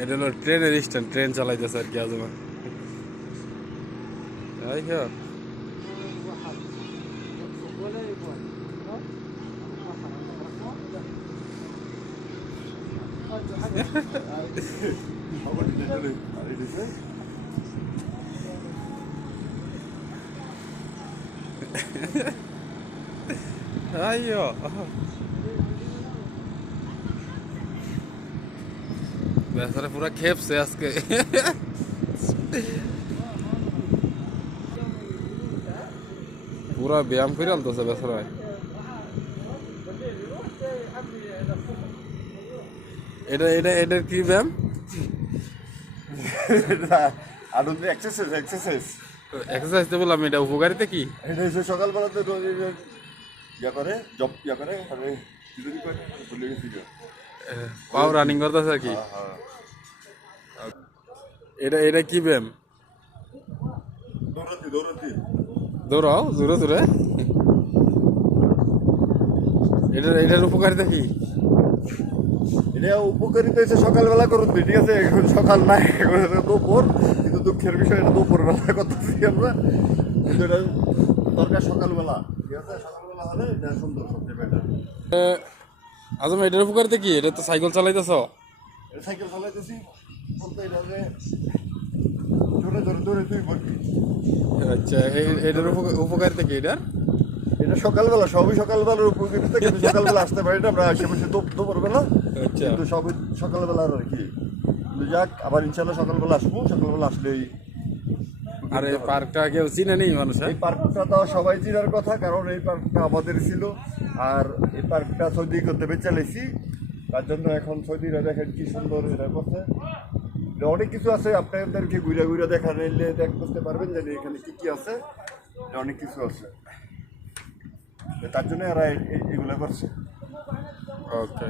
এটা হলো ট্রেনের স্ট্যান্ড, ট্রেন চালাইতেছে আর কি আজমা। তাই কি? আইয়ো বেচারা পুরা খেপছে আজকে। পুরা ব্যায়াম করে আলতেছে বেচারা। এটা এটা এটার কি ব্যায়াম? এক্সারসাইজ তো বললাম, এটা উপকারিতা কি? এটা হচ্ছে সকালবেলাতে ইয়া করে জব ইয়া করে ভুলে গেছি। পাও রানিং করতেছে আর কি। এটা এটা কি ব্যায়াম? দৌড়াতে দৌড়াতে দৌড়াও জোরে জোরে। এটার উপকারিতা কি? এটা উপকারিতা হচ্ছে সকালবেলা করুন, ঠিক আছে? এখন সকাল নাই, এখন দুপুর, কিন্তু দুঃখের বিষয় এটা দুপুর বেলা করতেছি আমরা, কিন্তু এটা দরকার সকালবেলা, ঠিক আছে? সকালবেলা হলে এটা সুন্দর, সবচেয়ে বেটার। আজম এটার উপকারিতা কি? এটা তো সাইকেল চালাইতেছ। সাইকেল চালাইতেছি বলতে এটা যে জোরে জোরে দৌড়ে তুই বলবি। আচ্ছা, এটার উপকারিতা কি এটার? এটা সকালবেলা, সবই সকালবেলার উপকৃত, কিন্তু সকালবেলা আসতে পারি না আমরা, আশেপাশে দুপুরবেলা, আচ্ছা, কিন্তু সবই সকালবেলার আর কি। যাক, আবার ইনশাল্লাহ সকালবেলা আসবো, সকালবেলা আসলেই। আর এই পার্কটা কেউ চিনে নেই মানুষ? এই পার্কটা তো সবাই চিনার কথা, কারণ এই পার্কটা আমাদের ছিল, আর এই পার্কটা সৌদি করতে বেচালেছি, তার জন্য এখন সৌদিরা দেখেন কি সুন্দর এটা করছে। অনেক কিছু আছে, আপনাদেরকে ঘুরে ঘুরে দেখা নিলে বুঝতে পারবেন যে এখানে কি কি আছে, অনেক কিছু আছে, তার জন্য এরা এগুলো করছে। ওকে।